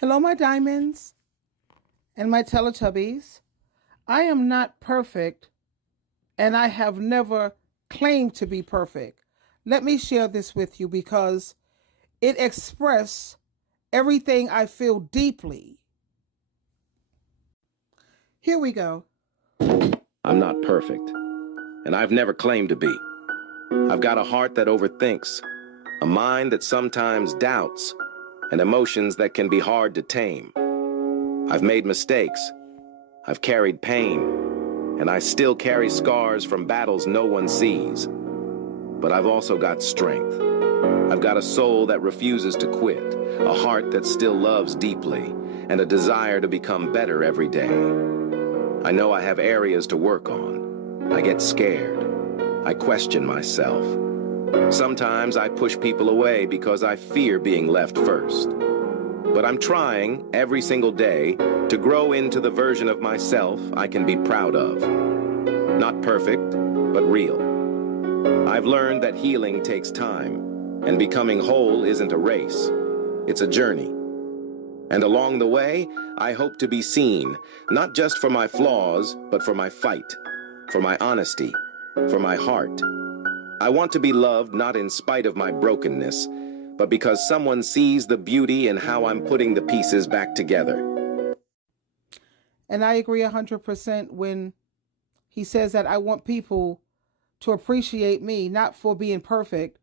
Hello, my diamonds and my Teletubbies. I am not perfect, and I have never claimed to be perfect. Let me share this with you because it expresses everything I feel deeply. Here we go. I'm not perfect, and I've never claimed to be. I've got a heart that overthinks, a mind that sometimes doubts, and emotions that can be hard to tame. I've made mistakes, I've carried pain, and I still carry scars from battles no one sees. But I've also got strength. I've got a soul that refuses to quit, a heart that still loves deeply, and a desire to become better every day. I know I have areas to work on. I get scared. I question myself. Sometimes I push people away because I fear being left first. But I'm trying every single day to grow into the version of myself I can be proud of. Not perfect, but real. I've learned that healing takes time, and becoming whole isn't a race. It's a journey. And along the way, I hope to be seen, not just for my flaws, but for my fight, for my honesty, for my heart. I want to be loved not in spite of my brokenness, but because someone sees the beauty in how I'm putting the pieces back together. And I agree 100% when he says that I want people to appreciate me, not for being perfect,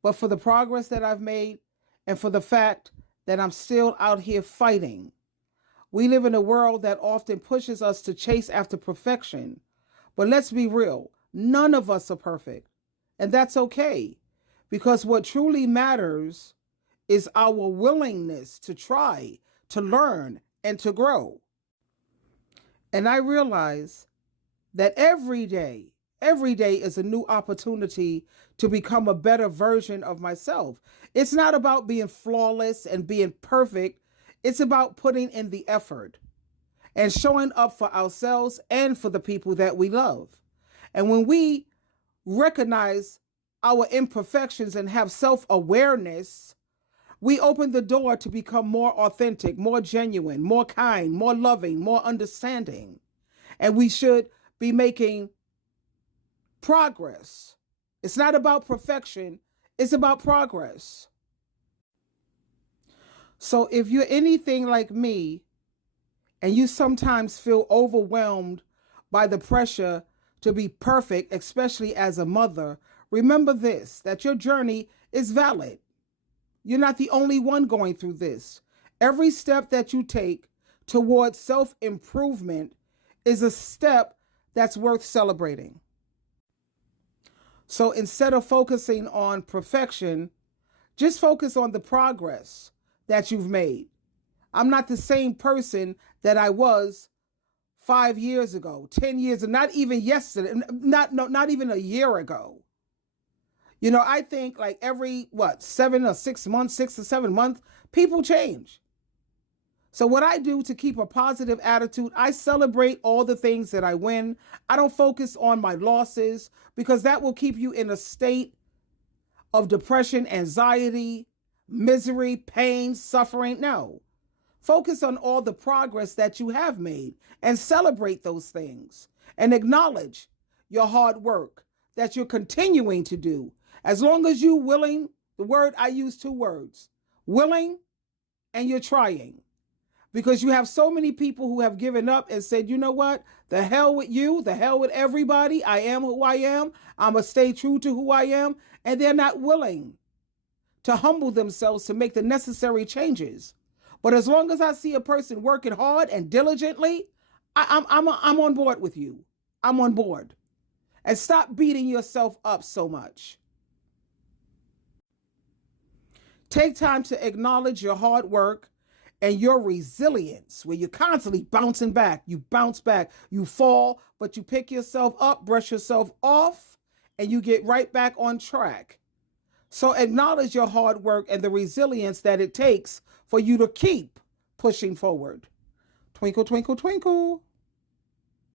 but for the progress that I've made and for the fact that I'm still out here fighting. We live in a world that often pushes us to chase after perfection. But let's be real, none of us are perfect. And that's okay, because what truly matters is our willingness to try, to learn, and to grow. And I realize that every day is a new opportunity to become a better version of myself. It's not about being flawless and being perfect. It's about putting in the effort and showing up for ourselves and for the people that we love. And when we recognize our imperfections and have self-awareness, we open the door to become more authentic, more genuine, more kind, more loving, more understanding. And we should be making progress. It's not about perfection, it's about progress. So if you're anything like me and you sometimes feel overwhelmed by the pressure to be perfect, especially as a mother, remember this, that your journey is valid. You're not the only one going through this. Every step that you take towards self-improvement is a step that's worth celebrating. So instead of focusing on perfection, just focus on the progress that you've made. I'm not the same person that I was 5 years ago, 10 years, and not even yesterday, not even a year ago. You know, I think like every, 6 or 7 months, people change. So what I do to keep a positive attitude, I celebrate all the things that I win. I don't focus on my losses because that will keep you in a state of depression, anxiety, misery, pain, suffering. No. Focus on all the progress that you have made and celebrate those things and acknowledge your hard work that you're continuing to do. As long as you're willing, I use 2 words, willing and you're trying. Because you have so many people who have given up and said, you know what? The hell with you. The hell with everybody. I am who I am. I'm going to stay true to who I am. And they're not willing to humble themselves to make the necessary changes. But as long as I see a person working hard and diligently, I'm on board with you. I'm on board. And stop beating yourself up so much. Take time to acknowledge your hard work and your resilience, where you're constantly bouncing back. You bounce back, you fall, but you pick yourself up, brush yourself off, and you get right back on track. So acknowledge your hard work and the resilience that it takes for you to keep pushing forward. Twinkle, twinkle, twinkle.